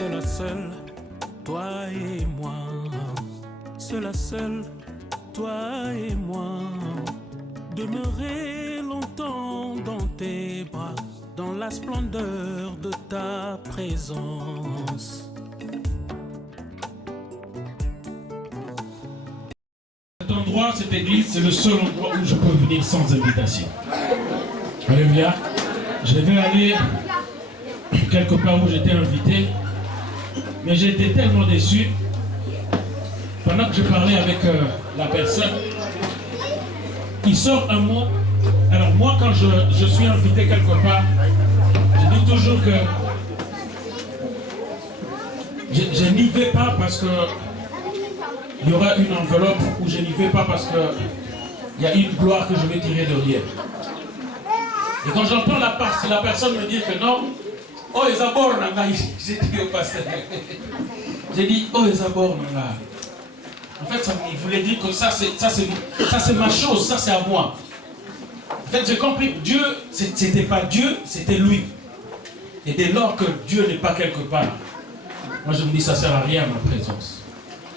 Seul, seul, toi et moi. Seul, seul, toi et moi. Demeurer longtemps dans tes bras, dans la splendeur de ta présence. Cet endroit, cette église, c'est le seul endroit où je peux venir sans invitation. Alléluia. Je devais aller quelque part où j'étais invité, mais j'ai été tellement déçu. Pendant que je parlais avec la personne, il sort un mot. Alors moi, quand je suis invité quelque part, je dis toujours que je n'y vais pas parce que il y aura une enveloppe, ou je n'y vais pas parce que il y a une gloire que je vais tirer derrière. Et quand j'entends la personne me dire que non, oh les abords nanga, j'ai dit au pasteur, j'ai dit oh les abords nanga. En fait, ça voulait dire que ça c'est ma chose, ça c'est à moi. En fait, j'ai compris que Dieu, c'était pas Dieu, c'était lui. Et dès lors que Dieu n'est pas quelque part, moi je me dis ça sert à rien ma présence.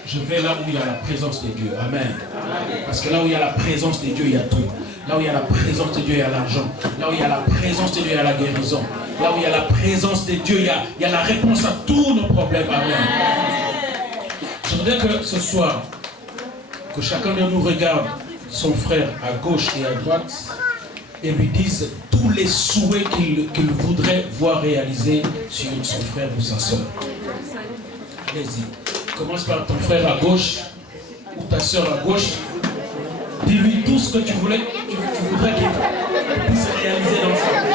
Je vais là où il y a la présence de Dieu. Amen. Parce que là où il y a la présence de Dieu, il y a tout. Là où il y a la présence de Dieu, il y a l'argent. Là où il y a la présence de Dieu, il y a la guérison. Là où il y a la présence de Dieu, il y a la réponse à tous nos problèmes. Amen. Je voudrais que ce soir, que chacun de nous regarde son frère à gauche et à droite et lui dise tous les souhaits qu'il voudrait voir réalisés sur son frère ou sa soeur. Allez-y. Commence par ton frère à gauche ou ta soeur à gauche. Dis-lui tout ce que tu voudrais qu'il puisse réaliser dans sa vie.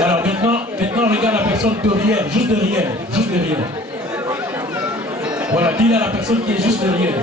Alors maintenant regarde la personne derrière, juste derrière. Voilà, dis à la personne qui est juste derrière.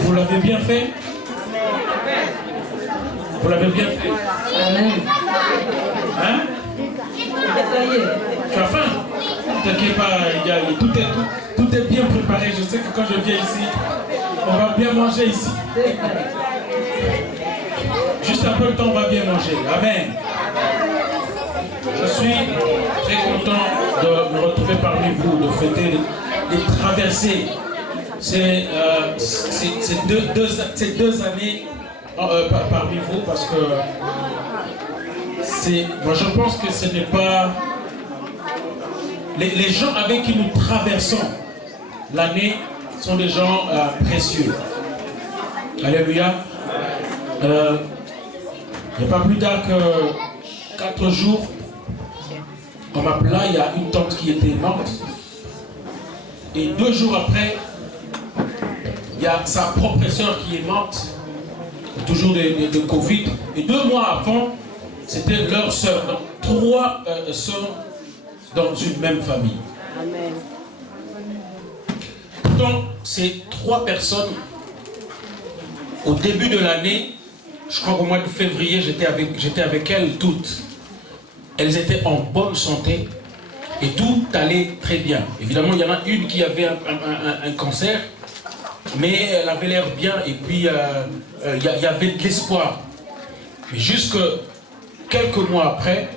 Vous l'avez bien fait? Vous l'avez bien fait? Amen. Hein? Tu as faim? T'inquiète pas, tout est bien préparé. Je sais que quand je viens ici, on va bien manger ici. Juste un peu de temps, on va bien manger. Amen. Je suis très content de me retrouver parmi vous, de fêter, de traverser ces deux années parmi vous, parce que moi je pense que ce n'est pas les gens avec qui nous traversons l'année sont des gens précieux. Alléluia. Il n'y a pas plus tard que 4 jours, on m'appela, il y a une tante qui était morte. Et 2 jours après, il y a sa propre sœur qui est morte, toujours de Covid. Et 2 mois avant, c'était leur sœur. Donc 3 sœurs dans une même famille. Amen. Donc ces 3 personnes, au début de l'année, je crois qu'au mois de février, j'étais avec elles toutes. Elles étaient en bonne santé et tout allait très bien. Évidemment, il y en a une qui avait un cancer mais elle avait l'air bien et puis il y avait de l'espoir. Mais jusque quelques mois après,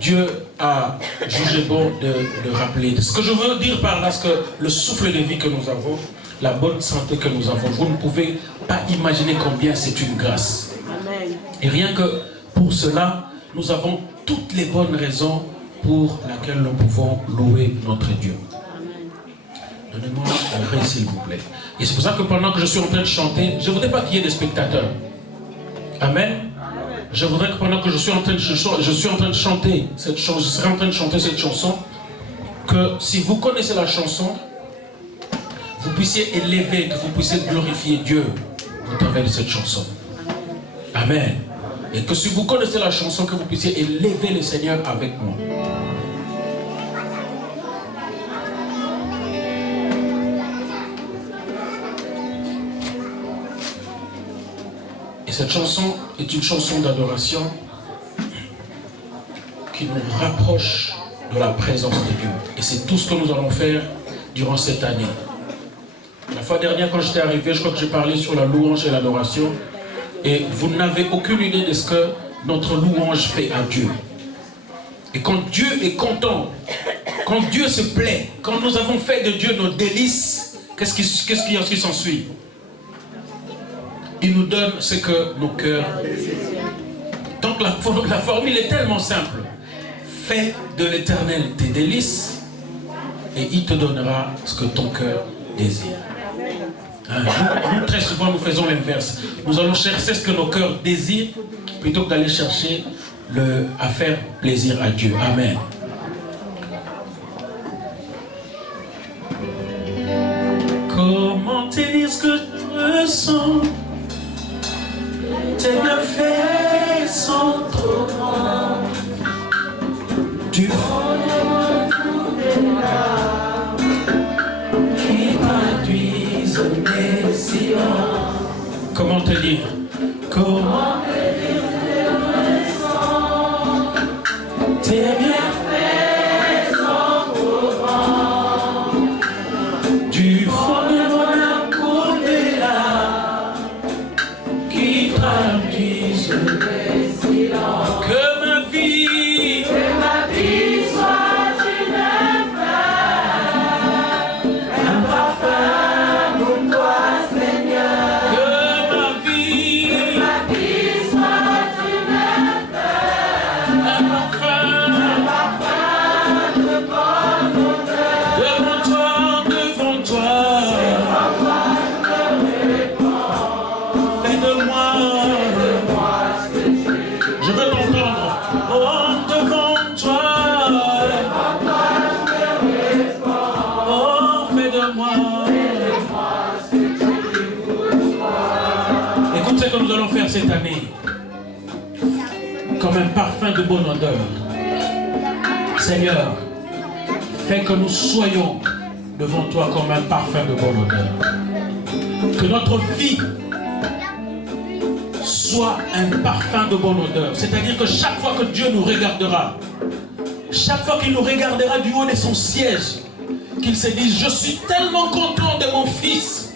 Dieu a jugé bon de le rappeler. Ce que je veux dire par là, c'est que le souffle de vie que nous avons, la bonne santé que nous avons, vous ne pouvez pas imaginer combien c'est une grâce. Amen. Et rien que pour cela, nous avons toutes les bonnes raisons pour lesquelles nous pouvons louer notre Dieu. Donnez-moi un ré, s'il vous plaît. Et c'est pour ça que pendant que je suis en train de chanter, je ne voudrais pas qu'il y ait des spectateurs. Amen. Je voudrais que pendant que je suis en train de chanter cette chanson, je serai en train de chanter cette chanson, que si vous connaissez la chanson, vous puissiez élever, que vous puissiez glorifier Dieu au travers de cette chanson. Amen. Et que si vous connaissez la chanson, que vous puissiez élever le Seigneur avec moi. Et cette chanson est une chanson d'adoration qui nous rapproche de la présence de Dieu. Et c'est tout ce que nous allons faire durant cette année. La fois dernière, quand j'étais arrivé, je crois que j'ai parlé sur la louange et l'adoration. Et vous n'avez aucune idée de ce que notre louange fait à Dieu. Et quand Dieu est content, quand Dieu se plaît, quand nous avons fait de Dieu nos délices, qu'est-ce qui s'ensuit? Il nous donne ce que nos cœurs désirent. Donc la formule est tellement simple. Fais de l'Éternel tes délices et il te donnera ce que ton cœur désire. Hein, nous, très souvent, nous faisons l'inverse. Nous allons chercher ce que nos cœurs désirent plutôt que d'aller chercher à faire plaisir à Dieu. Amen. Comment te dire ce que je ressens? Tes bienfaits sont trop grands. Du fond de mon larmes qui traduisent mes silences. Comment te dire? Comment te dire ce que je ressens? Tes bienfaits sont trop grands. Du fond de mon âme coule des larmes qui traduisent mes silences. Que ma vie soit une fleur, un parfum pour toi, Seigneur. Que ma vie soit une fleur, un parfum de bonne odeur. Devant toi, fais de moi ce que tu veux. Je veux t'entendre. Oh, devant toi, oh, fais de moi ce que tu veux. Écoute ce que nous allons faire cette année. Comme un parfum de bonne odeur. Seigneur, fais que nous soyons devant toi comme un parfum de bonne odeur. Que notre vie soit un parfum de bonne odeur. C'est-à-dire que chaque fois que Dieu nous regardera, chaque fois qu'il nous regardera du haut de son siège, qu'il se dise, je suis tellement content de mon fils,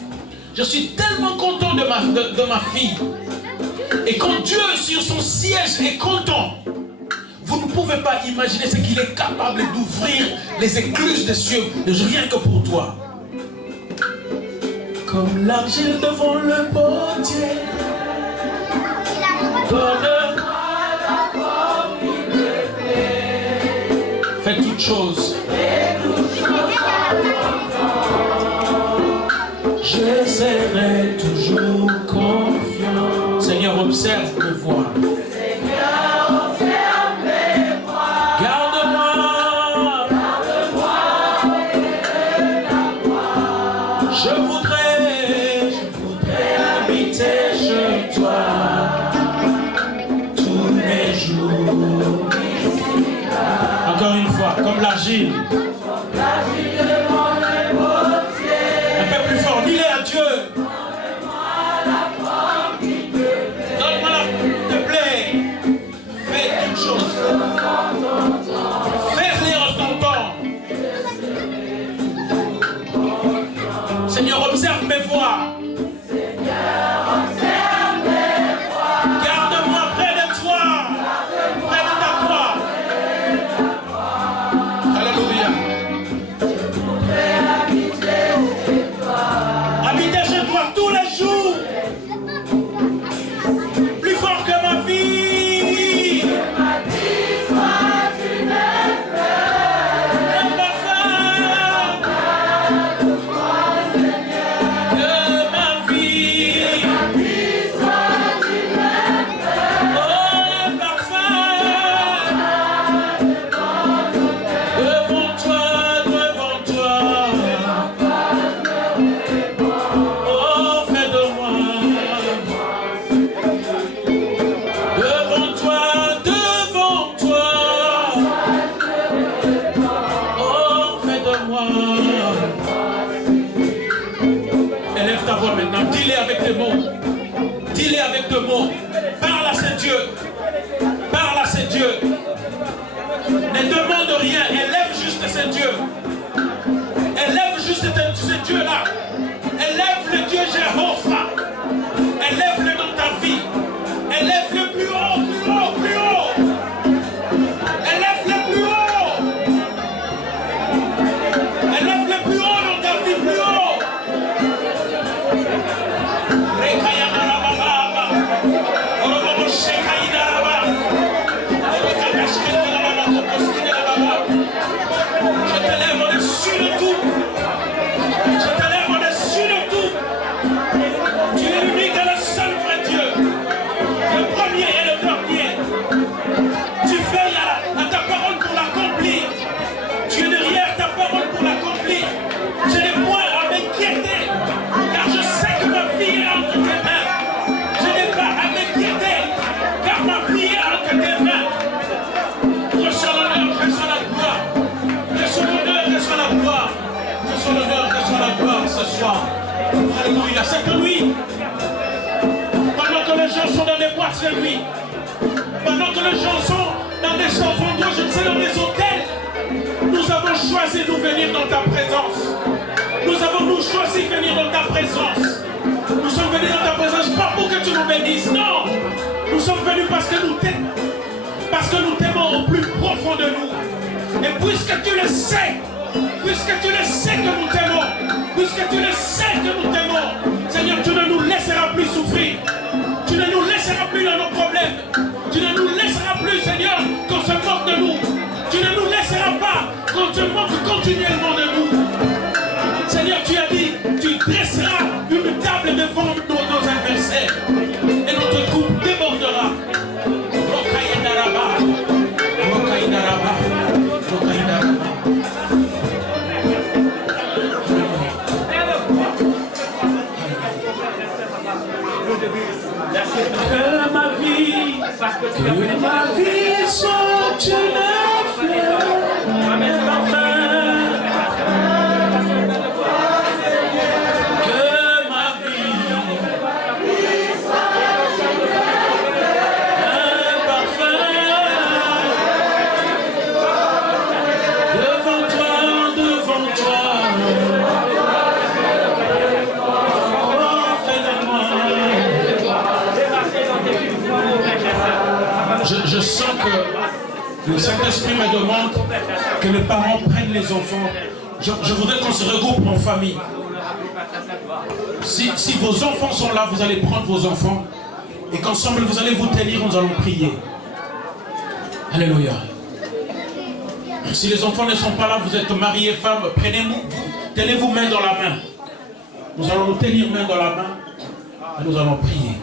je suis tellement content de ma fille. Et quand Dieu sur son siège est content, vous ne pouvez pas imaginer ce qu'il est capable d'ouvrir les écluses des cieux, rien que pour toi. Comme l'argile devant le potier, donne-moi la forme qui me plaît. Fais toutes choses. Je serai toujours confiant. Seigneur, observe mes voix. Seigneur, observe mes voix. Garde-moi. Garde-moi de ta voix. Je voudrais habiter chez toi tous mes jours. Encore une fois, comme l'argile. Comme l'argile devant le potier. Un peu plus fort, dis-le à Dieu. Donne-moi la forme qui te plaît. Donne-moi la te plaît. Fais une chose. Fais-les en ton temps. Seigneur, observe mes quelques mots. Parle à ce Dieu. Parle à ce Dieu. Ne demande rien. Élève juste ce Dieu. Élève juste ce Dieu-là. Élève le Dieu Jéhovah. Élève-le dans ta vie. Élève-le plus haut, plus haut, plus haut. Élève-le plus haut. Élève-le plus haut dans ta vie, plus haut. Je t'élève au-dessus de tout. Je t'élève au-dessus de tout. Tu es l'unique et le seul vrai Dieu. Le premier et le dernier. Tu veilles à ta parole pour l'accomplir. Tu es derrière ta parole pour l'accomplir. Je n'ai point à m'inquiéter, car je sais que ma vie est entre tes mains. Je n'ai pas à m'inquiéter, car ma vie est entre tes mains. Reçois l'honneur, reçois la gloire. Reçois l'honneur, reçois la gloire. Reçois l'honneur, reçois la gloire ce soir. Alléluia. Cette nuit, pendant que les gens sont dans des boîtes de nuit, pendant que les gens sont dans des chambres d'eau, je ne sais, dans des hôtels, nous avons choisi de venir dans ta présence. Nous avons choisi de venir dans ta présence. Nous sommes venus dans ta présence pas pour que tu nous bénisses, non. Nous sommes venus parce que nous t'aimons. Parce que nous t'aimons au plus profond de nous. Et puisque tu le sais que nous t'aimons, puisque tu le sais que nous t'aimons, Seigneur, tu ne nous laisseras plus souffrir. Tu ne nous laisseras plus dans nos problèmes. Tu ne nous laisseras plus, Seigneur, qu'on se moque de nous. Tu ne nous laisseras pas qu'on se moque continuellement de nous. Seigneur, tu as dit, tu dresseras une table devant nos adversaires. Et notre coupe débordera. Que ma vie soit une fleur, un parfum. Que ma vie soit un parfum. Devant toi, devant toi. Je sens que le Saint-Esprit me demande que les parents prennent les enfants. Je voudrais qu'on se regroupe en famille. Si vos enfants sont là, vous allez prendre vos enfants et qu'ensemble vous allez vous tenir, nous allons prier. Alléluia. Si les enfants ne sont pas là, vous êtes mariés, femmes, tenez-vous main dans la main. Nous allons nous tenir main dans la main et nous allons prier.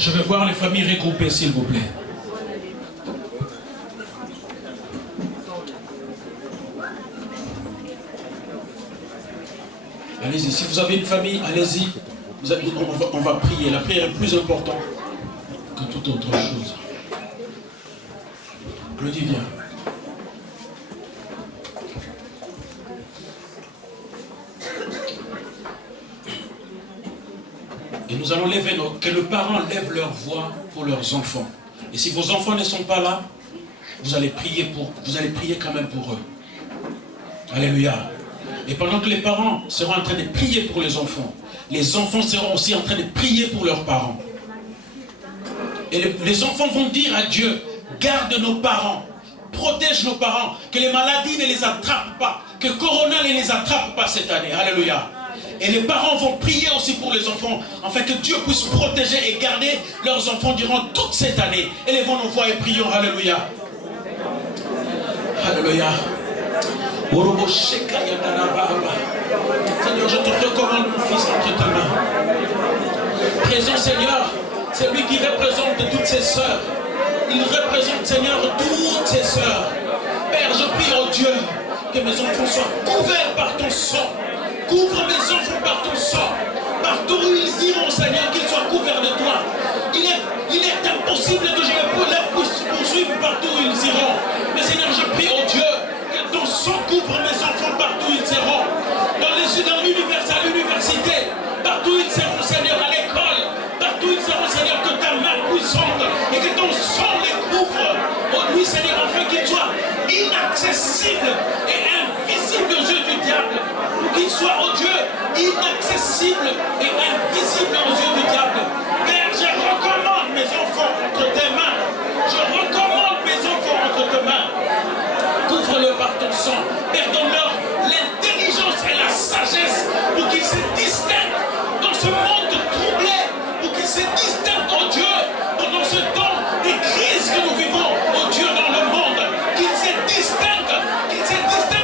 Je vais voir les familles regroupées, s'il vous plaît. Allez-y, si vous avez une famille, allez-y. On va prier. La prière est plus importante que toute autre chose. Claudie, viens. Et nous allons lever que les parents lèvent leur voix pour leurs enfants. Et si vos enfants ne sont pas là, vous allez prier quand même pour eux. Alléluia. Et pendant que les parents seront en train de prier pour les enfants seront aussi en train de prier pour leurs parents. Et les enfants vont dire à Dieu, garde nos parents, protège nos parents, que les maladies ne les attrapent pas, que Corona ne les attrape pas cette année. Alléluia. Et les parents vont prier aussi pour les enfants, afin que Dieu puisse protéger et garder leurs enfants durant toute cette année. Élevons nos voix et prions. Alléluia. Alléluia. Seigneur, je te recommande mon fils entre ta main. Présent Seigneur, c'est lui qui représente toutes ses sœurs. Il représente, Seigneur, toutes ses sœurs. Père, je prie, oh Dieu, que mes enfants soient couverts par ton sang. Couvre mes enfants par ton sang. Partout où ils iront, Seigneur, qu'ils soient couverts de toi. Il est impossible que je les puisse poursuivre partout où ils iront. Mais Seigneur, je prie, oh Dieu, que ton sang couvre mes enfants partout où ils iront. Dans les l'université, partout où ils seront, Seigneur, à l'école, partout où ils seront, Seigneur, que ta main puissante et que ton sang les couvre. Oh oui, Seigneur, afin qu'ils soient inaccessibles et invisibles aux yeux du diable. Pour qu'ils soient, oh Dieu, inaccessibles et invisibles aux yeux du diable. Père, je recommande mes enfants entre tes mains. Je recommande mes enfants entre tes mains. Couvre-le par ton sang. Père, donne-leur l'intelligence et la sagesse pour qu'ils se distinguent dans ce monde troublé, pour qu'ils se distinguent, oh Dieu, pendant ce temps des crises que nous vivons, oh Dieu, dans le monde, qu'ils se distinguent,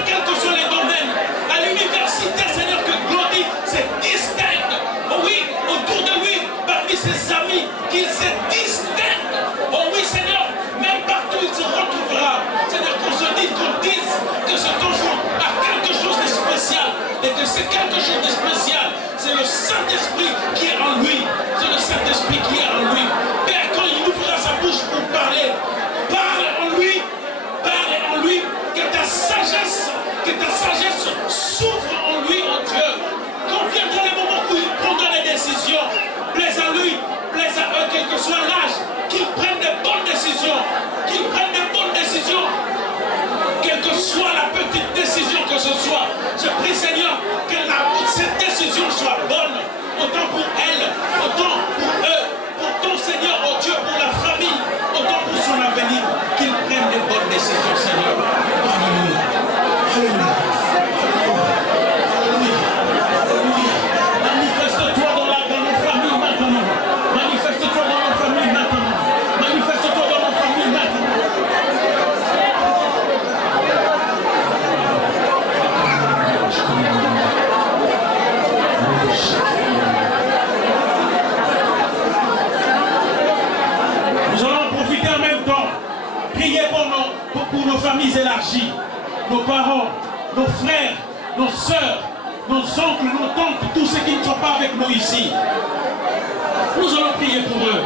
quels que soient les domaines. À l'université, Seigneur, que Glody se distingue, oh oui, autour de lui, parmi ses amis, qu'il se distingue, oh oui, Seigneur, même partout il se retrouvera, Seigneur, qu'on dise que cet enfant a quelque chose de spécial, et que c'est quelque chose de spécial, c'est le Saint-Esprit qui est en lui, c'est le Saint-Esprit qui est en lui. Père, quand il ouvrira sa bouche pour parler, parle en lui, que ta sagesse s'ouvre en lui, oh Dieu. Quand viendra le moment où il prendra les décisions, plaise à lui, plaise à eux, quel que soit l'âge, qu'ils prennent des bonnes décisions, quelle que soit la petite décision que ce soit. Je prie, Seigneur, que cette décision soit bonne, autant pour elle, autant pour eux, autant, Seigneur, oh Dieu, pour la famille, autant pour son avenir, qu'ils prennent des bonnes décisions, Seigneur. Alléluia. Alléluia. Alléluia. Manifeste-toi dans nos familles maintenant. Manifeste-toi dans nos familles maintenant. Manifeste-toi dans nos familles maintenant. Nous allons en profiter en même temps. Prier pour nos familles élargies, nos parents, nos frères, nos sœurs, nos oncles, nos tantes, tous ceux qui ne sont pas avec nous ici. Nous allons prier pour eux.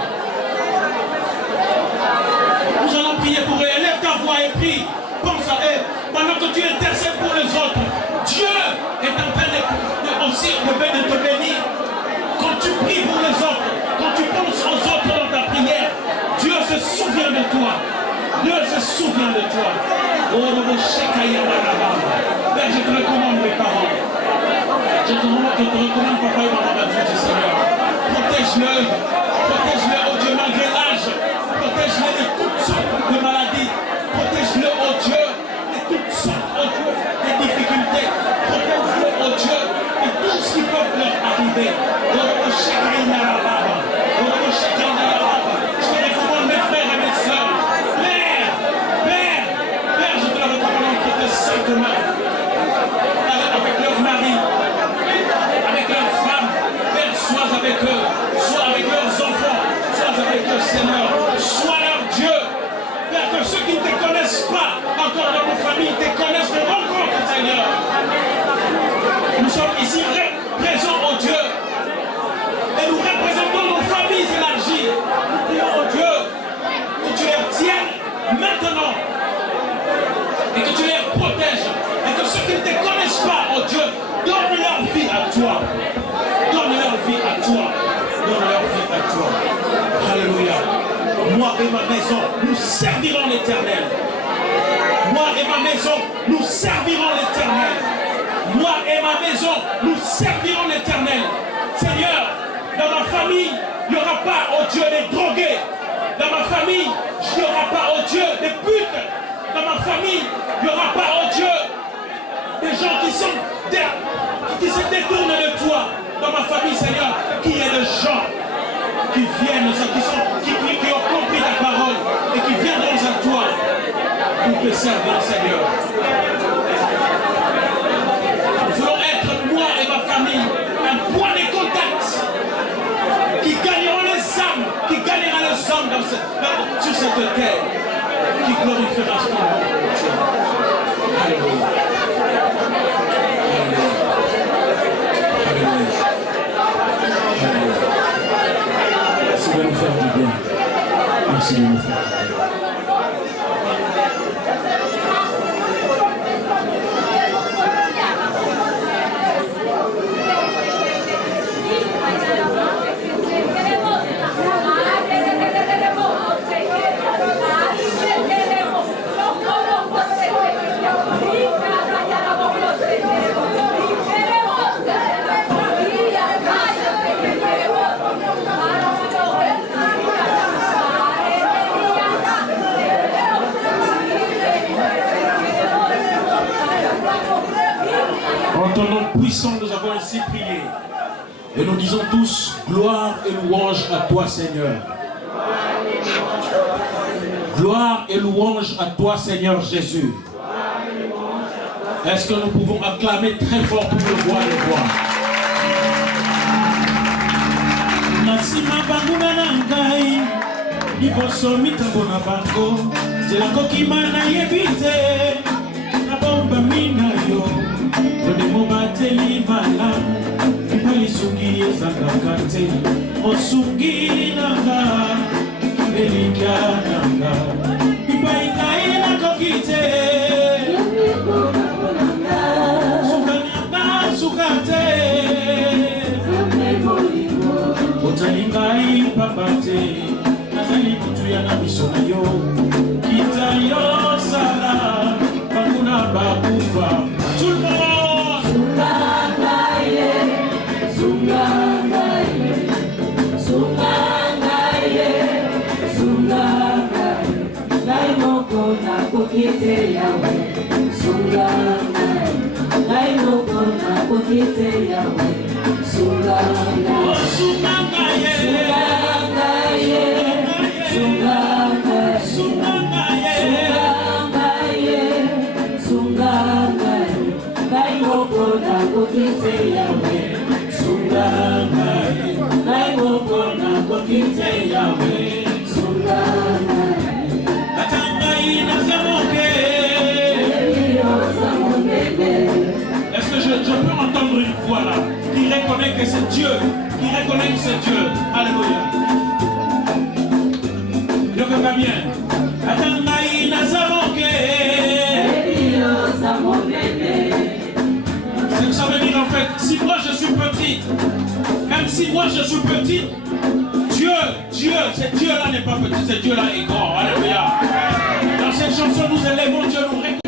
Nous allons prier pour eux. Élève ta voix et prie. Pense à eux. Pendant que tu intercèdes pour les autres, Dieu est en train de te bénir. Quand tu pries pour les autres, quand tu penses aux autres dans ta prière, Dieu se souvient de toi. Dieu se souvient de toi. Oh, Père, je te recommande mes parents. Je te recommande papa et maman, Dieu du Seigneur. Protège-le, oh Dieu, malgré l'âge. Protège-le de toutes sortes de maladies. Protège-le, oh Dieu, de toutes sortes, oh Dieu, de difficultés. Protège-le, oh Dieu, de tout ce qui peut leur arriver. Je te recommande mes frères et mes sœurs. Père, je te le recommande entre tes saintes mains. Avec leur mari, avec leurs femmes, Père, sois avec eux, sois avec leurs enfants, sois avec eux, Seigneur, sois leur Dieu. Père, que ceux qui ne te connaissent pas encore dans nos familles te connaissent de rencontre, Seigneur. Nous sommes ici présents, oh Dieu, et nous représentons nos familles élargies. Nous prions, oh Dieu, que tu les tiennes maintenant et que tu les protèges. Et que ceux qui ne te connaissent pas, oh Dieu, donne leur vie à toi. Donne leur vie à toi. Donne leur vie à toi. Alléluia. Moi et ma maison, nous servirons l'Éternel. Moi et ma maison, nous servirons l'Éternel. Moi et ma maison, nous servirons l'Éternel. Seigneur, dans ma famille, il n'y aura pas, oh Dieu, des drogués. Dans ma famille, il n'y aura pas, oh Dieu, des putes. Dans ma famille, il n'y aura pas, oh Dieu, des gens qui se détournent de toi. Dans ma famille, Seigneur, qui est des gens qui viennent, qui ont compris ta parole et qui viendront à toi pour te servir, Seigneur. Nous voulons être, moi et ma famille, un point de contact qui gagneront les âmes, qui gagnera les hommes sur cette terre, qui glorifiera son nom. Alléluia. Merci de nous faire du bien. Merci de nous faire du bien. Et nous disons tous, gloire et louange à toi, Seigneur. Gloire et louange à toi, Seigneur Jésus. Est-ce que nous pouvons acclamer très fort pour le voir et le voir? Otalingai papate nazali kutuya na miso na yo kita yo sala bakuna bakufa tout le monde sungangaye sungangaye sungangaye sungangaye ngai moko na kokite yawe sungangaye ngai moko na kokite yawe sungangaye Est-ce que je peux entendre une voix là qui reconnaît que c'est Dieu, qui reconnaît que c'est Dieu? Alléluia. Je veux pas bien. Ça veut dire en fait, si moi je suis petit, même si moi je suis petit, Dieu, c'est Dieu là n'est pas petit, c'est Dieu là est grand. Alléluia. Dans cette chanson, nous élèvons Dieu, nous réclamons.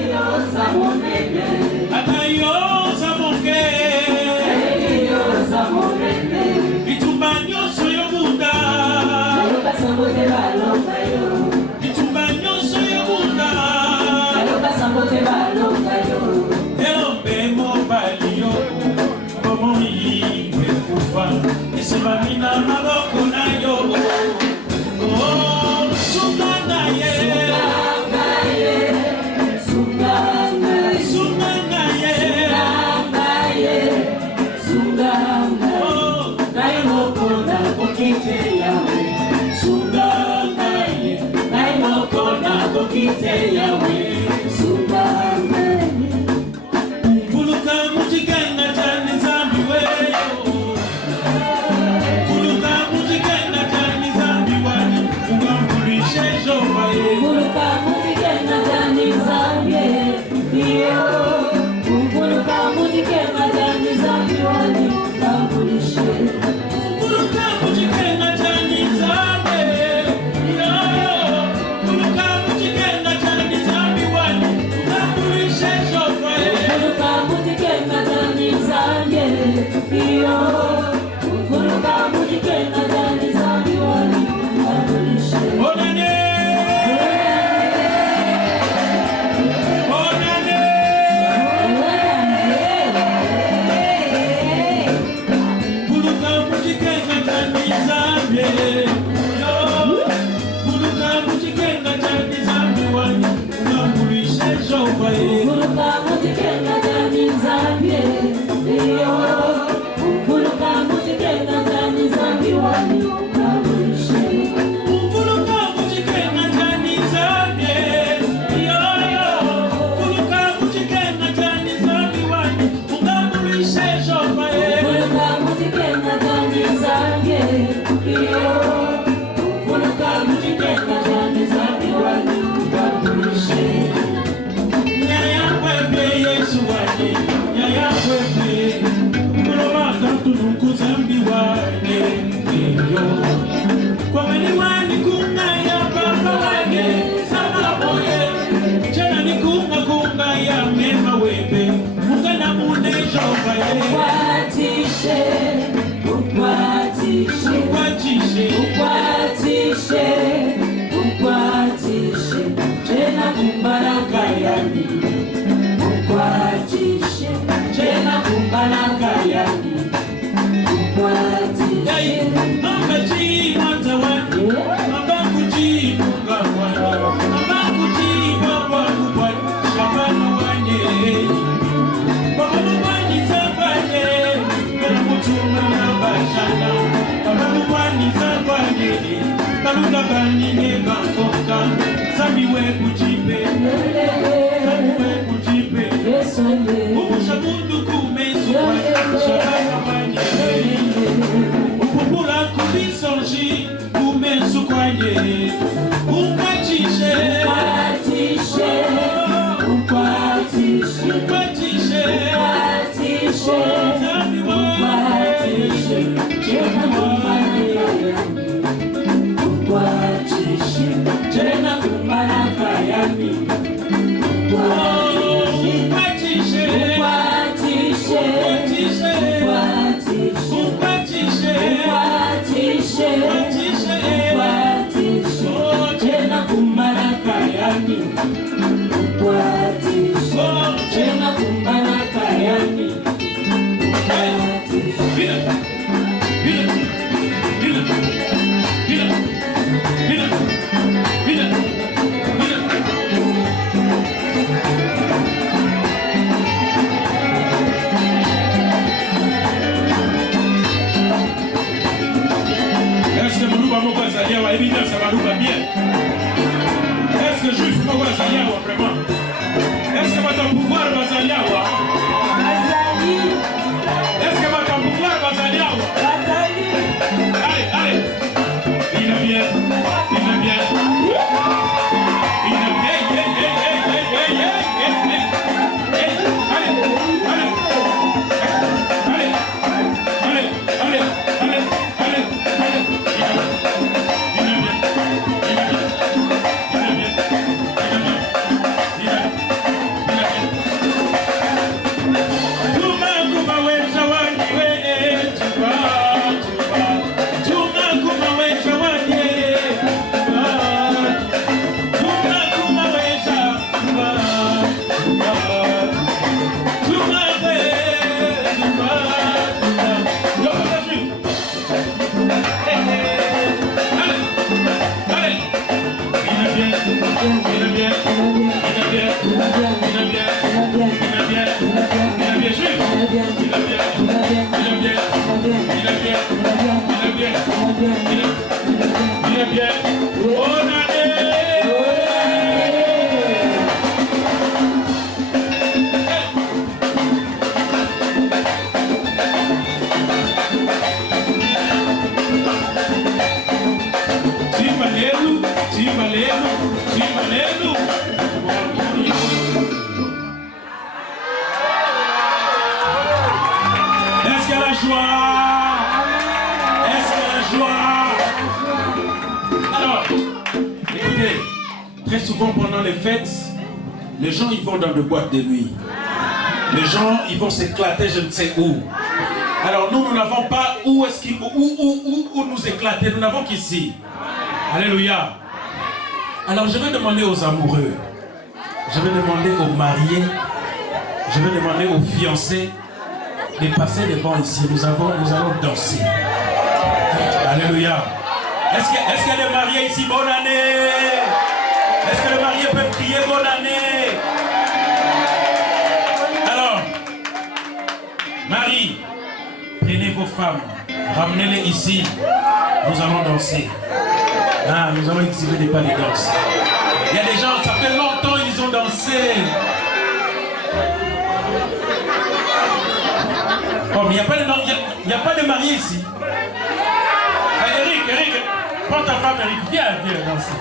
What? Est-ce que juif pas vraiment? Est-ce que votre pouvoir va est-ce que votre pouvoir va allez, allez. Il est bien. Il est bien. Il est bien. Très souvent pendant les fêtes, les gens ils vont dans des boîtes de nuit. Les gens ils vont s'éclater je ne sais où. Alors nous n'avons pas où est-ce qu'il où nous éclater, nous n'avons qu'ici. Alléluia. Alors je vais demander aux amoureux, je vais demander aux mariés, je vais demander aux fiancés de passer devant ici. Nous allons danser. Alléluia. Est-ce qu'il y a des mariés ici? Bonne année. Est-ce que les mariés peuvent crier bonne année? Alors, Marie, prenez vos femmes, ramenez-les ici. Nous allons danser. Ah, nous allons exhiber des pas de danse. Il y a des gens, ça fait longtemps ils ont dansé. Oh, mais il n'y a pas de mariés ici. Eric, prends ta femme, Eric, viens danser.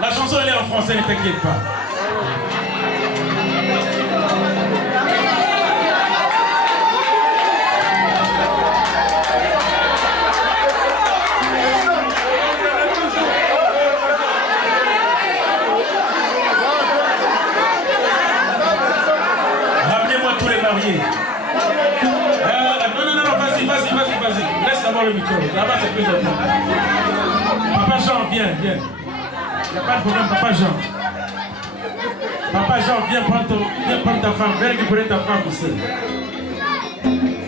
La chanson elle est en français, ne t'inquiète pas. Ramenez-moi tous les mariés. Non, vas-y. Laisse d'abord le micro. Là-bas c'est plus important. Papa Jean, viens. Il n'y a pas de problème, Papa Jean. Papa Jean, viens prendre ta femme. Viens récupérer ta femme ici.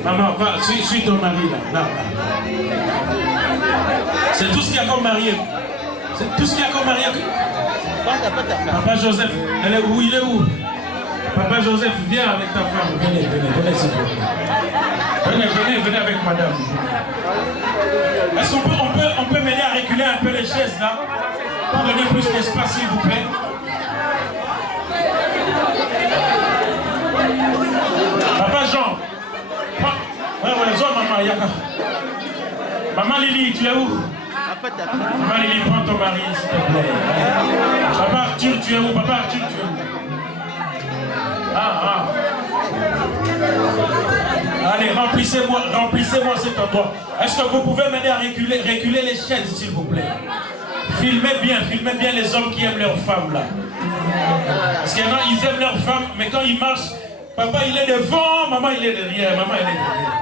Maman, va, suis ton mari là. C'est tout ce qu'il y a comme marié. C'est tout ce qu'il y a comme marié. Papa Joseph, elle est où? Il est où? Papa Joseph, viens avec ta femme. Venez, s'il vous plaît. Venez avec madame. Est-ce qu'on peut m'aider à reculer un peu les chaises là? Pour donner plus d'espace, s'il vous plaît. Papa Jean. Maman Yaka. Maman Lily, tu es où? Maman Lily, prends ton mari, s'il te plaît. Papa Arthur, tu es où? Papa Arthur, tu es où? Allez, remplissez-moi cet endroit. Est-ce que vous pouvez m'aider à reculer les chaises, s'il vous plaît? Filmez bien les hommes qui aiment leurs femmes, là. Parce qu'il y en a, ils aiment leurs femmes, mais quand ils marchent, papa, il est devant, maman, il est derrière, maman, elle est derrière.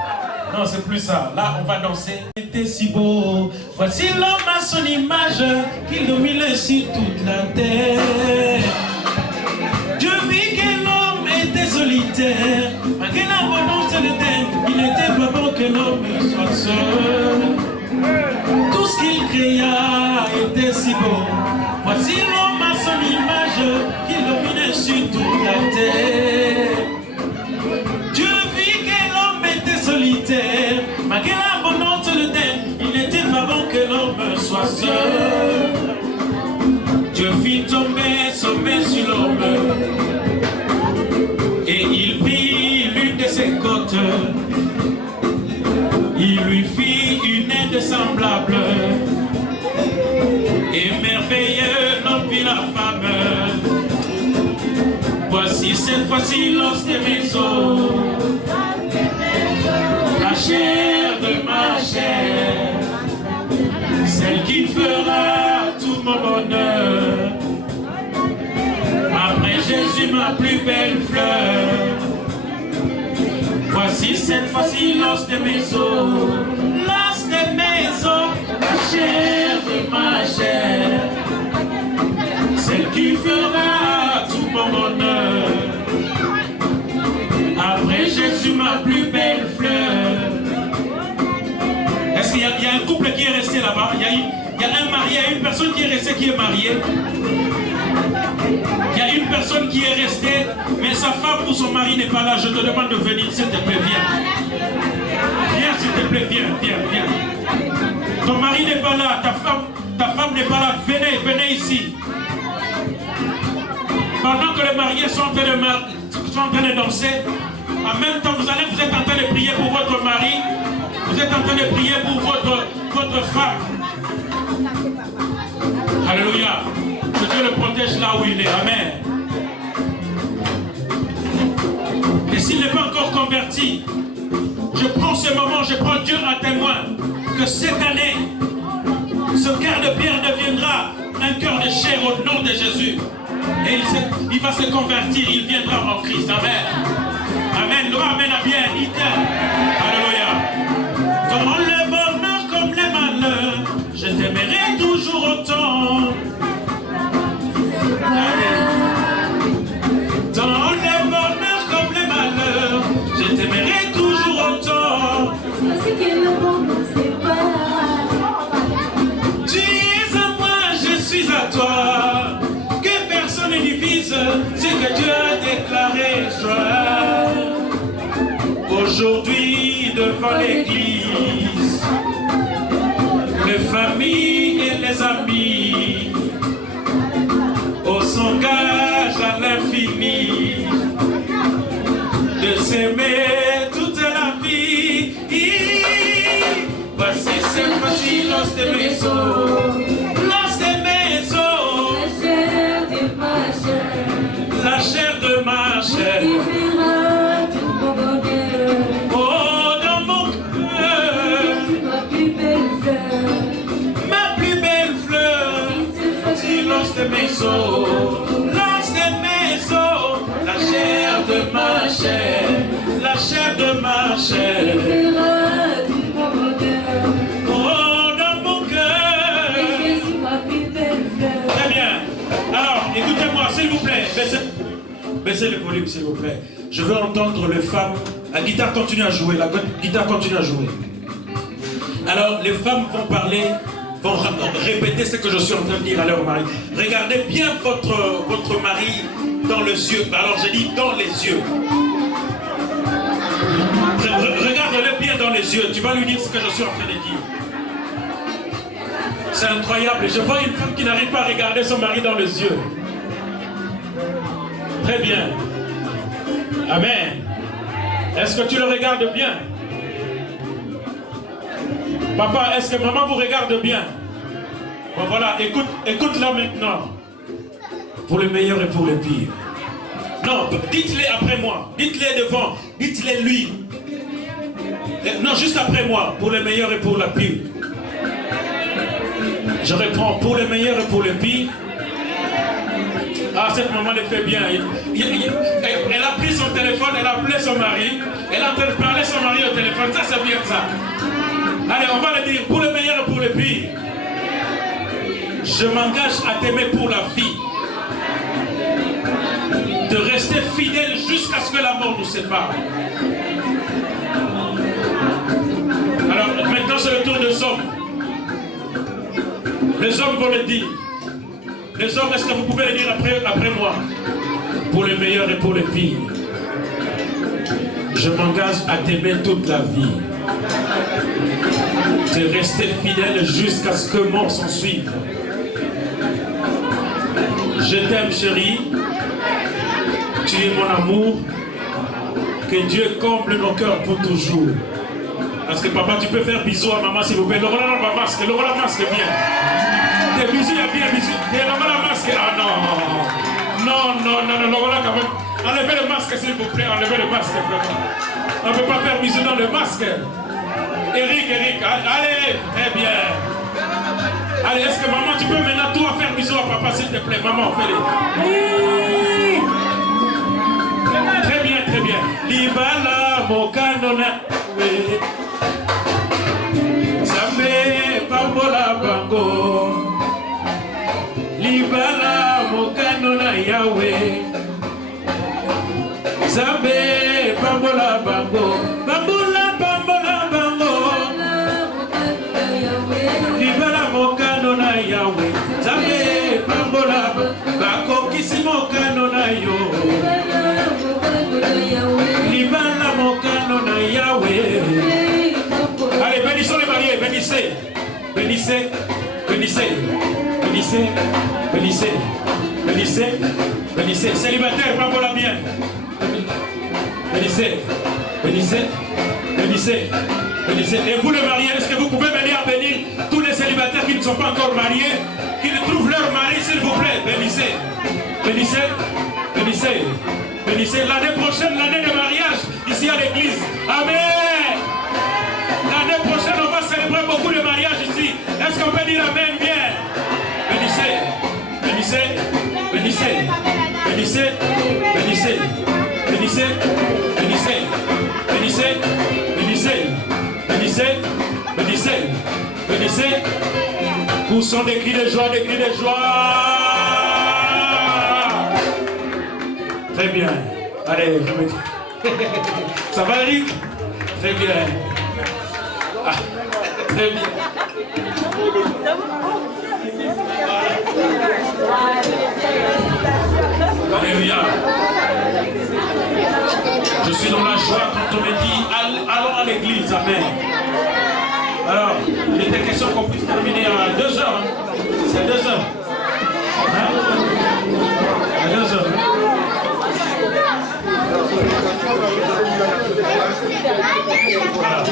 Non, c'est plus ça. Là, on va danser. C'était si beau. Voici l'homme à son image, qui domine sur toute la terre. Dieu vit que l'homme était solitaire, malgré l'abondance de terre, il n'était pas bon que l'homme soit seul. Tout ce qu'il créa était si beau. Voici l'homme à son image, qui domine sur toute la terre. Dieu vit que l'homme était solitaire, malgré l'abondance de terre, il n'était pas bon que l'homme soit seul. Dieu fit tomber son main sur l'homme, et il prit l'une de ses côtes, il lui fit une aide semblable, et merveilleux l'homme vit la femme. Voici cette fois-ci l'os des maisons, la chair de ma chair, celle qui fera tout mon bonheur. Après Jésus, ma plus belle fleur. Voici cette fois-ci l'os de mes os, l'os de mes os, la chair de ma chair, celle qui fera tout mon bonheur. Après Jésus, ma plus belle fleur. Est-ce qu'il y a un couple qui est resté là-bas? Il y a un marié, il y a une personne qui est restée, qui est mariée. Il y a une personne qui est restée, mais sa femme ou son mari n'est pas là. Je te demande de venir, s'il te plaît, viens. Viens, s'il te plaît, viens. Ton mari n'est pas là, ta femme n'est pas là. Venez ici. Pendant que les mariés sont en train de danser, en même temps, vous êtes en train de prier pour votre mari, vous êtes en train de prier pour votre femme. Alléluia. Que Dieu le protège là où il est. Amen. Et s'il n'est pas encore converti, je prends ce moment, je prends Dieu à témoin que cette année, ce cœur de pierre deviendra un cœur de chair au nom de Jésus. Et il va se convertir, il viendra en Christ. Amen. Amen. Le amen à bien. Alléluia. Dans le bonheur comme les malheurs, je t'aimerai toujours autant. Dans le bonheur comme les malheurs, je t'aimerai toujours autant. Tu es à moi, je suis à toi. Que personne ne divise ce que Dieu a déclaré. Aujourd'hui devant l'église, les familles et les amis, on s'engage à l'infini de s'aimer toute la vie. Voici cette fois-ci l'os de mes os, l'os de mes os, la chair de ma chair. Oh, dans mon cœur, ma plus belle fleur, c'est l'os de mes os, l'os de mes os, la chair de ma chair, la chair de ma chair. Oh, dans mon cœur. Très bien. Alors, écoutez-moi, s'il vous plaît. Baissez le volume, s'il vous plaît. Je veux entendre les femmes. La guitare continue à jouer. La guitare continue à jouer. Alors, les femmes vont répéter ce que je suis en train de dire à leur mari. Regardez bien votre mari dans les yeux. Alors je dis dans les yeux. Regarde-le bien dans les yeux. Tu vas lui dire ce que je suis en train de dire. C'est incroyable. Je vois une femme qui n'arrive pas à regarder son mari dans les yeux. Très bien. Amen. Est-ce que tu le regardes bien? Papa, est-ce que maman vous regarde bien? Bon voilà, écoute-la maintenant. Pour le meilleur et pour le pire. Non, dites-les après moi. Dites-les devant. Dites-les lui. Non, juste après moi. Pour le meilleur et pour le pire. Je réponds pour le meilleur et pour le pire. Ah, cette maman le fait bien. Elle a pris son téléphone, elle a appelé son mari. Elle a parlé son mari au téléphone. Ça, c'est bien ça. Allez, on va le dire. Pour le meilleur et pour le pire. Je m'engage à t'aimer pour la vie. De rester fidèle jusqu'à ce que la mort nous sépare. Alors, maintenant, c'est le tour des hommes. Les hommes vont le dire. Les hommes, est-ce que vous pouvez le dire après moi? Pour le meilleur et pour le pire. Je m'engage à t'aimer toute la vie. De rester fidèle jusqu'à ce que mort s'en suive. Je t'aime, chérie. Tu es mon amour. Que Dieu comble nos cœurs pour toujours. Parce que papa, tu peux faire bisous à maman s'il vous plaît. Laurent la masque, Laurent la masque bien. Des bisous, il y a bien bisous. Laurent la masque. Ah non. Non, Laurent la quand même. Enlevez le masque s'il vous plaît, enlevez le masque vraiment. On ne peut pas faire bisous dans le masque. Eric, allez, très bien. Allez, est-ce que maman, tu peux maintenant toi faire bisous à papa s'il te plaît? Maman, fais-le. Très bien, très bien. Libala, Mokanona, Sambe, Pambola, Bango. Libala, Mokanona, Yahweh. Sambe, Pambola, Bango. Bambola, Pambola, Bango. Libala, Mokanona, Yahweh. Sambe, Pambola, Bango. Kissimo, Kanona, yo. Libala mokano na Yahweh. Allez, bénissons les mariés, bénissez. Bénissez, bénissez, bénissez, bénissez, bénissez, bénissez. Célibataire, pas pour la bien. Bénissez, bénissez, bénissez, bénissez. Et vous les mariés, est-ce que vous pouvez venir bénir tous les célibataires qui ne sont pas encore mariés, qui ne trouvent leur mari, s'il vous plaît? Bénissez, bénissez, bénissez. Bénissez l'année prochaine, l'année de mariage, ici à l'église. Amen. L'année prochaine, on va célébrer beaucoup de mariages ici. Est-ce qu'on peut dire amen bien? Bénissez, bénissez, bénissez, bénissez, bénissez, bénissez, bénissez, bénissez, bénissez, bénissez, bénissez, bénissez. Poussons des cris de joie, des cris de joie. Très bien. Allez, je me... Ça va, Eric? Très bien. Ah, très bien. Alléluia. Je suis dans la joie quand on me dit allons à l'église. Amen. Alors, il était question qu'on puisse terminer à 2 heures. C'est 2 heures. Hein? À 2 heures. Voilà.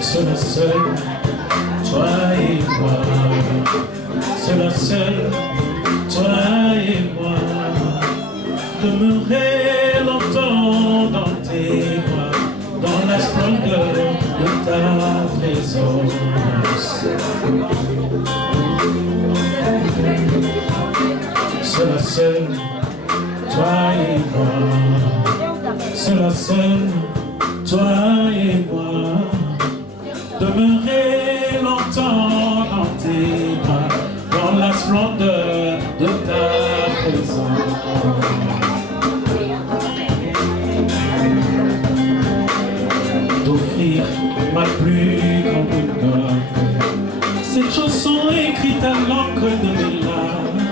C'est la seule, toi et moi. C'est la seule, toi et moi. Demeurer longtemps dans tes bras, dans la splendeur de ta présence. C'est la seule, toi et moi. C'est la seule, toi et moi. Demeurer longtemps dans tes bras, splendeur de ta présence. D'offrir ma plus grande gloire. Cette chanson écrite à l'encre de mes larmes,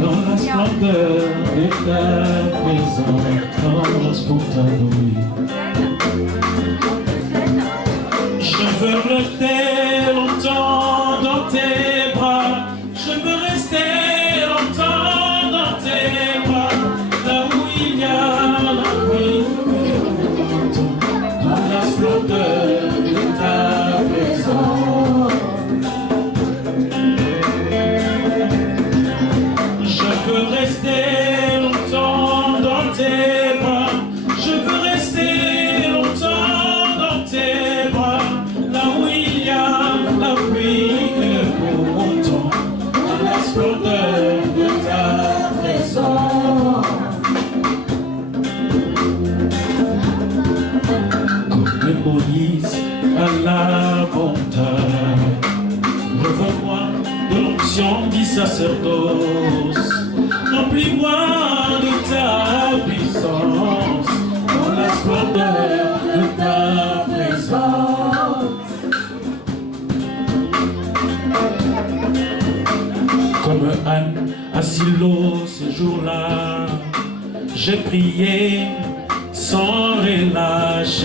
dans la splendeur de ta présence pour t'adorer. Je veux rester longtemps dans tes bras, je veux rester longtemps dans tes bras, là où il y a la pluie, dans la splendeur de ta présence. Je veux rester longtemps dans tes bras, je veux rester longtemps dans tes bras, là où il y a la pluie et le beau temps, dans la splendeur de ta présence. Comme Moïse à la montagne, revois-moi de l'onction du sacerdoce, remplis-moi de ta puissance, dans la splendeur de ta présence. Comme Anne à Silo ce jour-là, j'ai prié sans relâche.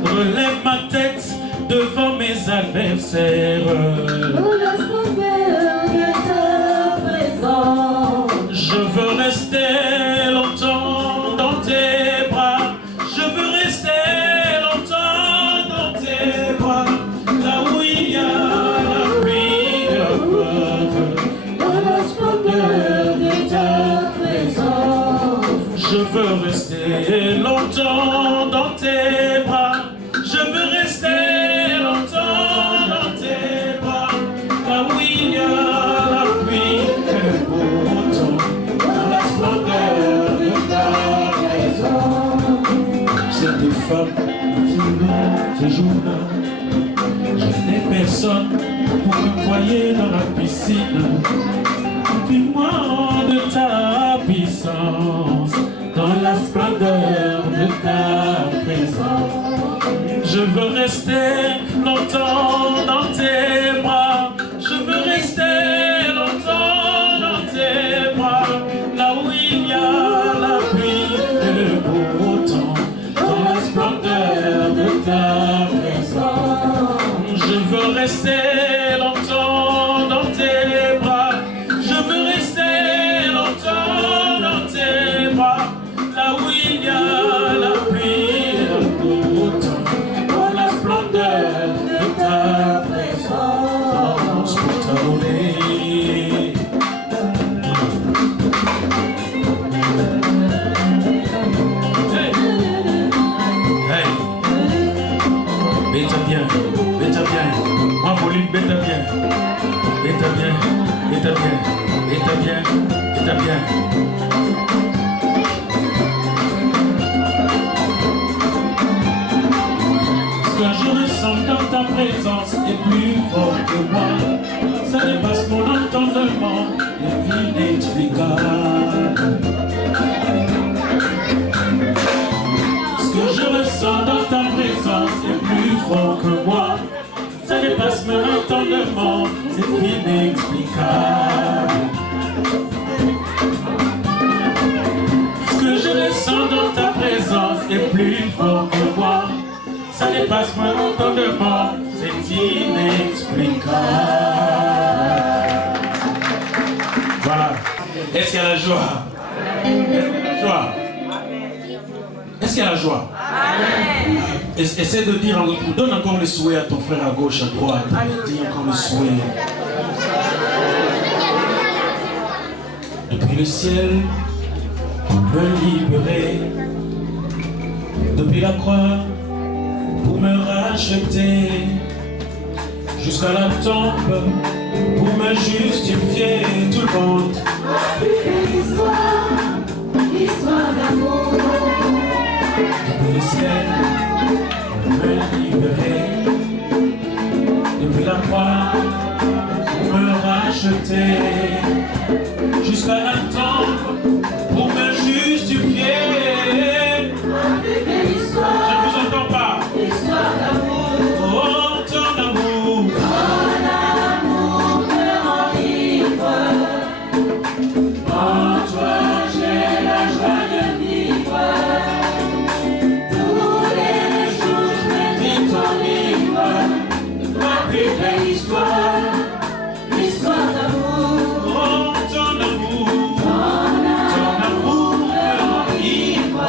Relève ma tête devant mes adversaires. Dans la splendeur de ta présence. Je veux rester longtemps dans tes bras. Je veux rester longtemps dans tes bras, là où il y a la pluie et le fleuve. Dans la splendeur de ta présence. Je veux rester longtemps dans tes bras. Je veux rester longtemps dans tes bras, là où il y a la pluie et le beau temps, dans la splendeur de ta présence. Cette femme, ce jour-là, je n'ai personne pour me noyer dans la piscine. Remplis-moi de ta puissance, dans la splendeur de ta présence. Je veux rester longtemps dans tes bras. Je veux rester longtemps dans tes bras, là où il y a la pluie et le beau temps, dans la splendeur de ta présence. Je veux rester longtemps dans tes bras. Je veux rester longtemps dans tes bras, là où il y a la pluie et le beau temps, dans la splendeur de ta présence pour t'adorer. Hey, hey, bêta bien, moi volume bêta bien, bêta bien, bêta bien, bêta bien, bêta bien. Ce que je ressens dans ta présence est plus fort que moi. Ça dépasse mon entendement, est inexplicable. Ce que je ressens dans ta présence est plus fort que moi. Ça dépasse mon entendement, c'est inexplicable. Ce que je ressens dans ta présence est plus fort que moi. Ça dépasse mon entendement, c'est inexplicable. Voilà. Est-ce qu'il y a la joie? Joie. Est-ce qu'il y a la joie? Essaie de dire, donne encore le souhait à ton frère à gauche, à droite. Dis encore le souhait. Depuis le ciel, me libérer. Depuis la croix, pour me racheter. Jusqu'à la tombe, pour me justifier. Tout le monde. L'histoire d'amour. Depuis le ciel, me libérer. la croix pour me racheter, jusqu'à l'attendre pour me justifier. Je ne vous entends pas. Histoire d'amour, Oh, ton amour, me rend libre. En toi j'ai la joie de vivre. Tous les jours je médite ton livre. Ma plus belle histoire, l'histoire d'amour. oh, ton amour, Ton amour me rend libre.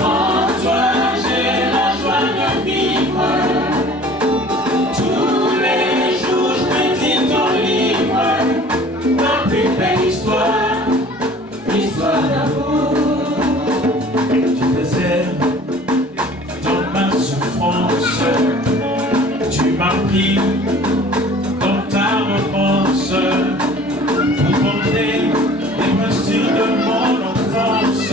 En toi j'ai la joie de vivre. tous les jours je médite ton livre. Ma plus belle histoire, l'histoire d'amour. Tu désert dans ma souffrance, tu m'as pris dans ta romance pour porter les blessures de mon enfance.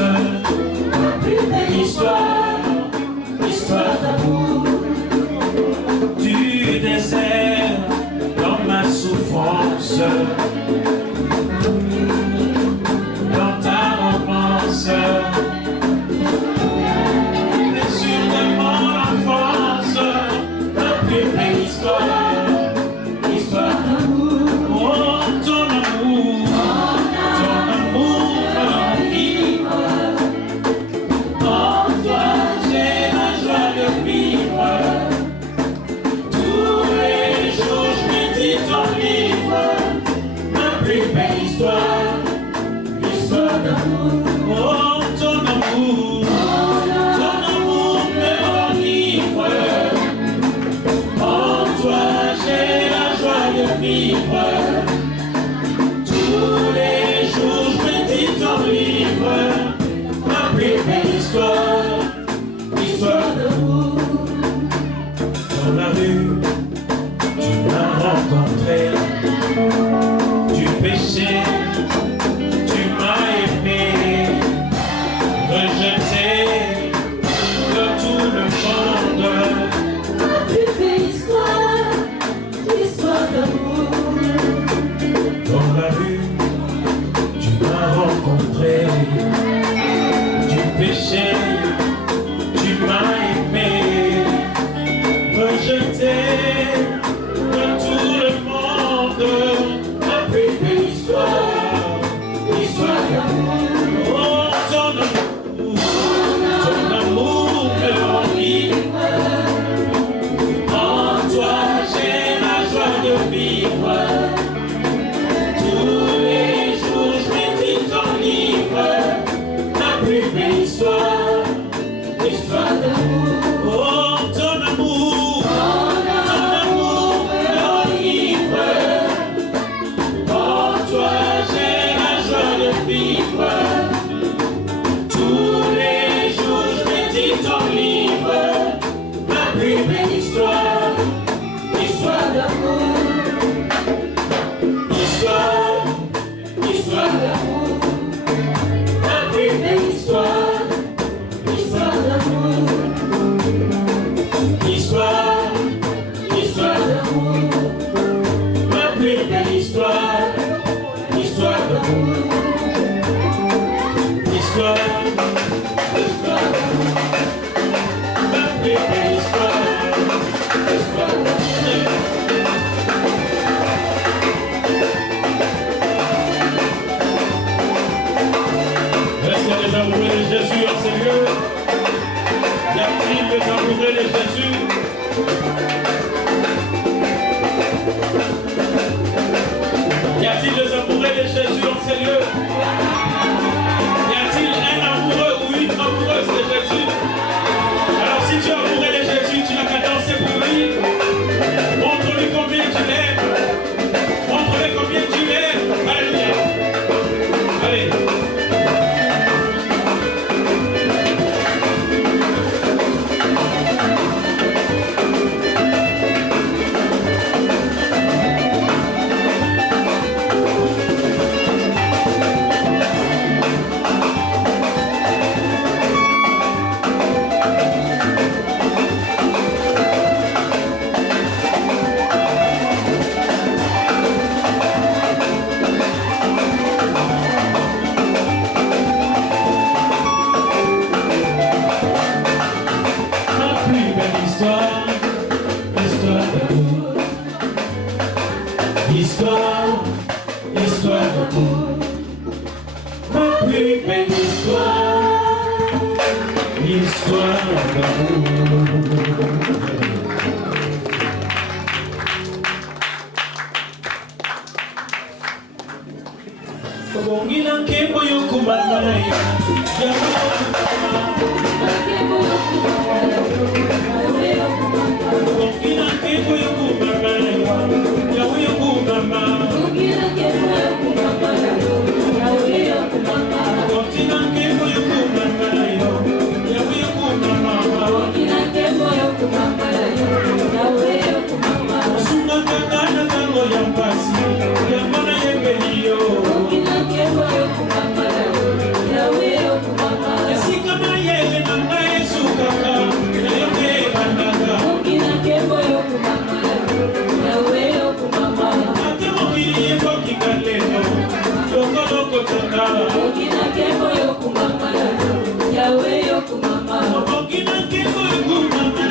Ma plus belle histoire, l'histoire d'amour. Du désert dans ma souffrance, dans ta romance, blessure de mon enfance, ma plus belle histoire, L'histoire d'amour. oh ton amour me rend libre. En toi j'ai la joie de vivre. Tous les jours je médite ton livre. Ma plus belle histoire, L'histoire d'amour. oh ton amour me rend libre. En toi j'ai la joie de vivre. Tous les jours je médite ton livre. Ma plus belle histoire, l'histoire D'amour. dans la rue, tu m'as rencontré, du péché, tu m'as aimé, rejeté de tout le monde. Ma plus belle histoire, l'histoire d'amour. Dans la rue, tu m'as rencontré, du péché, tu m'as aimé, rejeté de tout le monde. Ma plus belle histoire, l'histoire d'amour. Oh, ton amour me rend libre. En toi j'ai la joie de vivre. Tous les jours je médite ton livre. Ma plus belle histoire, l'histoire d'amour. Oh, ton amour Histoire, histoire d'amour, ma plus belle histoire, histoire d'amour. Bongina kembo yokumana ya Bongina kembo yokumana ya yokumama Bongina kembo yokumana ya yokumama Bongina kembo yokumana ya yokumama Bongina kembo yokumama ya yokumama Sunga kana tango ya mpasi ya mana yebeliyo Bongina kembo yokumama ya yokumama Esika mayele na Yesu kaka ya yokumama Bongina kembo yokumama ya yokumama Atamokili yekoki kaleno Yokoloko tanga Bongina kembo yokumama ya yokumama Bongina kembo yokumama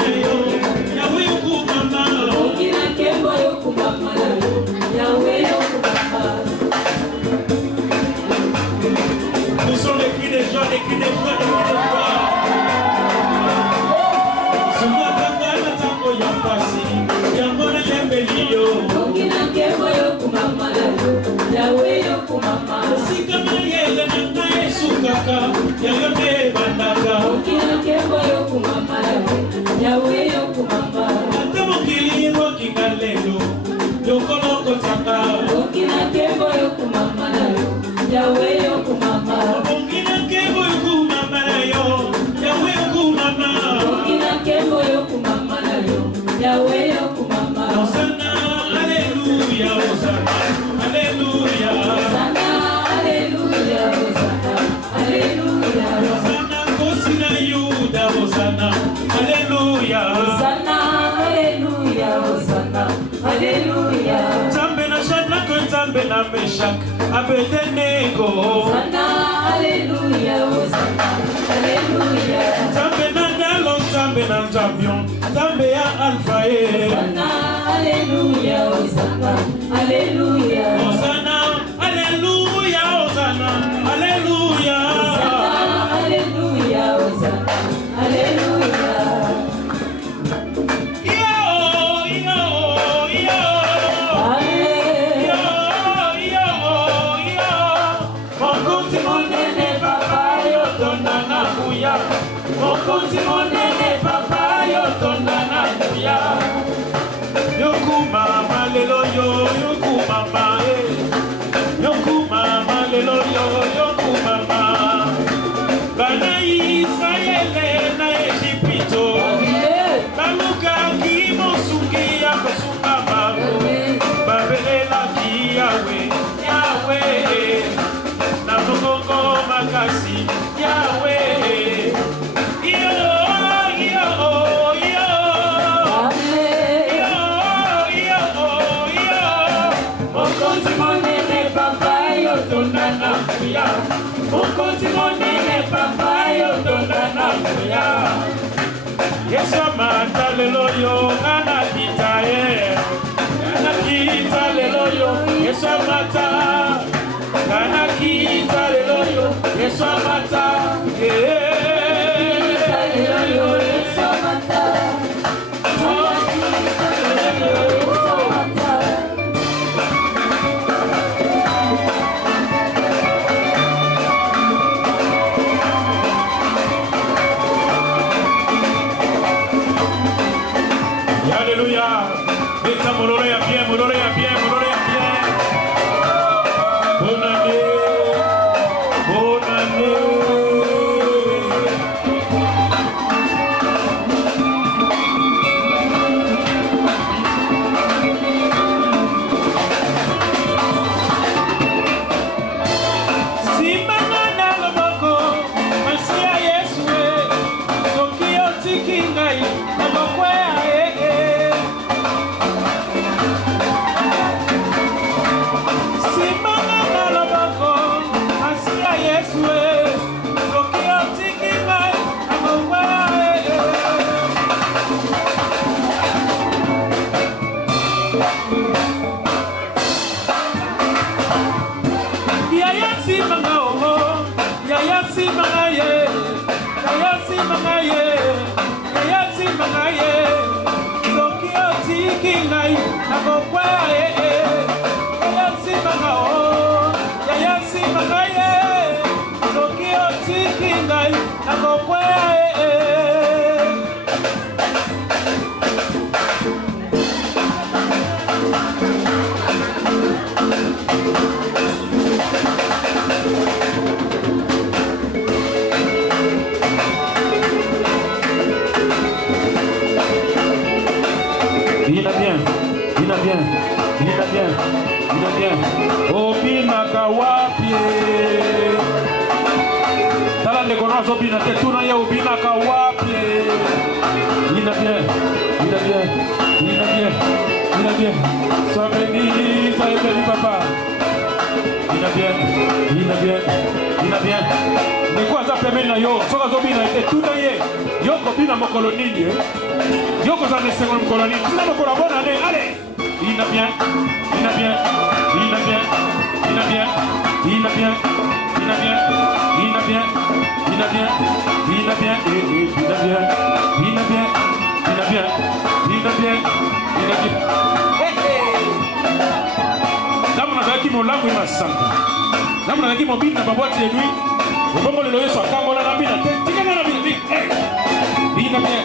ya yokumama Bongina kembo yokumama ya yokumama Nous sommes les cris des joies, les cris des joies, les cris des joies. Sumatanga tango ya pasi, yambona yembelio. Bongina kembo yokumama ya yokumama. Sika mayele na Yesu kaka, ya yote bandaka. Bongina kembo yokumama ya yokumama. Atamokili yekoki kaleno, yokoloko tanga. Bongina kembo yokumama ya yokumama. Bongina kembo yokumama ya yokumama. Bongina kembo yokumama ya yokumama. Hosanna, Alléluia, Hosanna, Alléluia. Hosanna, Alléluia, Hosanna, Alléluia. Hosanna, Kosina Yuda, Hosanna, Alléluia. Hosanna, Alléluia, Hosanna, Alléluia. Zambe na Shadrach, Zambe na Meshach, Abednego. Hosanna, Alléluia, Hosanna, Alléluia. Zambe na Dalo, Zambe na Javion, Zambe ya Alpha. Hosanna, Alléluia, Hosanna, Alléluia. Hosanna, Alléluia, Hosanna, Alléluia. Hosanna, Alléluia, Hosanna, Alléluia. Mokonzi monene papa yotondana kuya Yokumama lelo yo yokumama Yokumama lelo yo yokumama Bana Israele na Egypto Baluka ki mosuki ya kosungama Babelela ki Yahweh Yahweh Na mokongo makasi Yahweh Mokonzi monene papa yotondana kuya Yesu amata lelo yo ngana kita Ngana kita lelo yo Yesu amata Ngana kita lelo yo Yesu amata Kita lelo yo Yesu amata Alléluia. Molore ya bien, molore ya bien, molore ya bien. Bonne année. Bonne année. Simangana loboko, Masia Yesu, Tokyo tiki ngai, loboko ya otiki ngai nakokwea yaya simanga o yaya simanga ye soki otiki ngai nakokwea Il est bien. Obina kawapie. Tala le konoa obina te tuna ye obina kawapie. Il est bien. Sois béni, papa. Il est bien. De quoi ça permet na yo? Soka obina te tuna ye. Yo kobina mokolo nini? Yo ko za ne sengo mokolo nini? Tina mokolo bonne année. Allez. Il a bien. Namna zaki molango imasanga. Namna zaki mobili na babwati ya lui. Ubongo lelo yeso akambola na bina. Tikana na bina. Il a bien.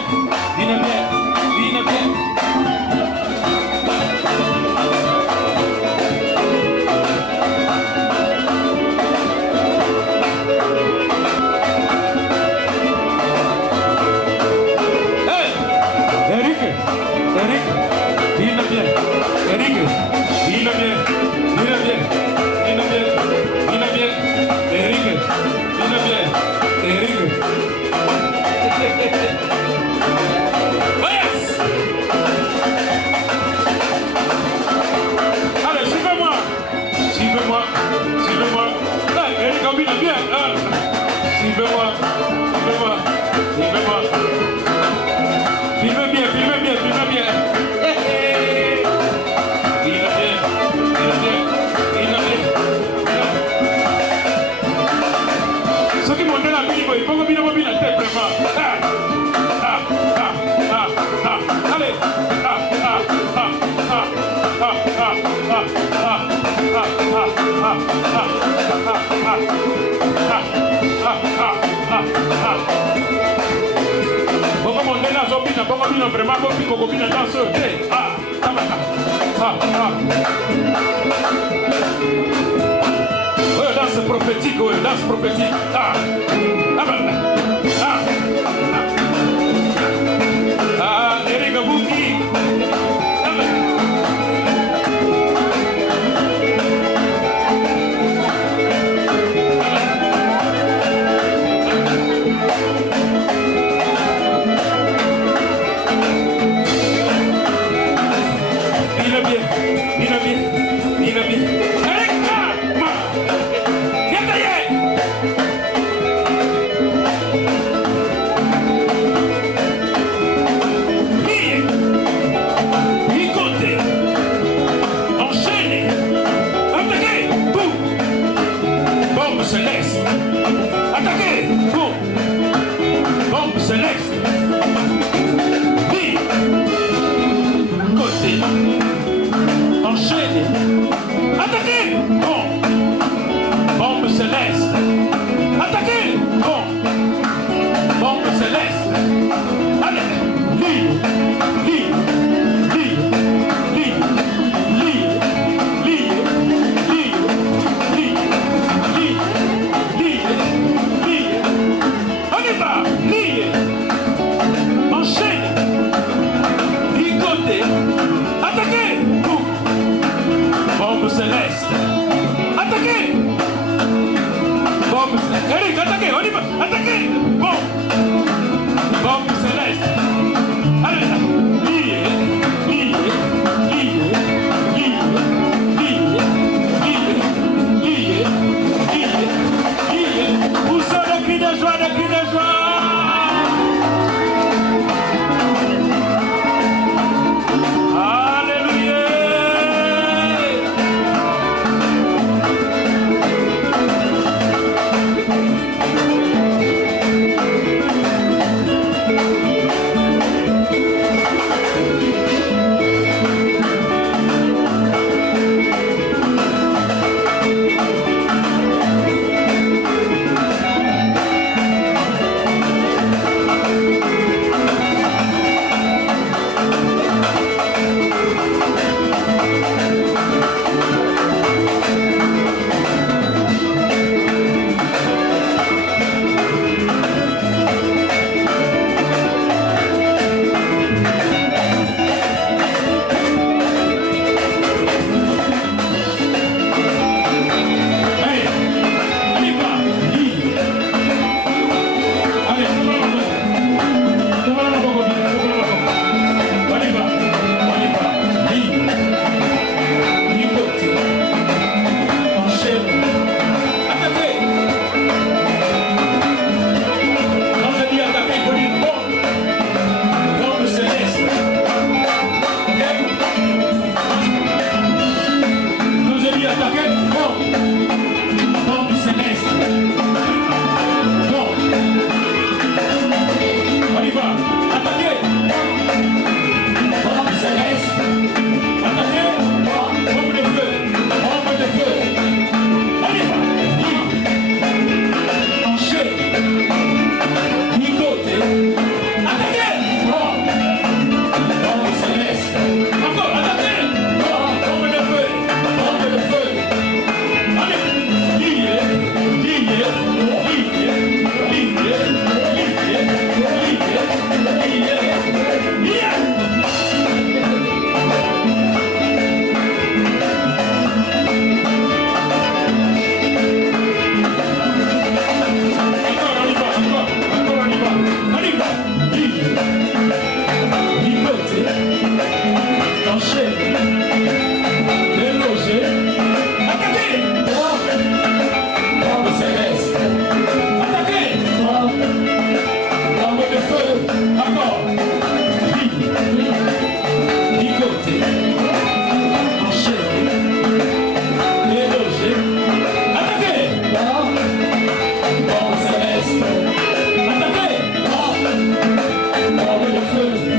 Vraiment danse prophétique, danse prophétique. Erika Bungi. enchaîné, délogé, attaqué, bombe céleste, attaqué, bombe de feu, encore, ligoté, enchaîné, délogé, attaqué, bombe céleste, attaqué, bombe de feu.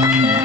Amen.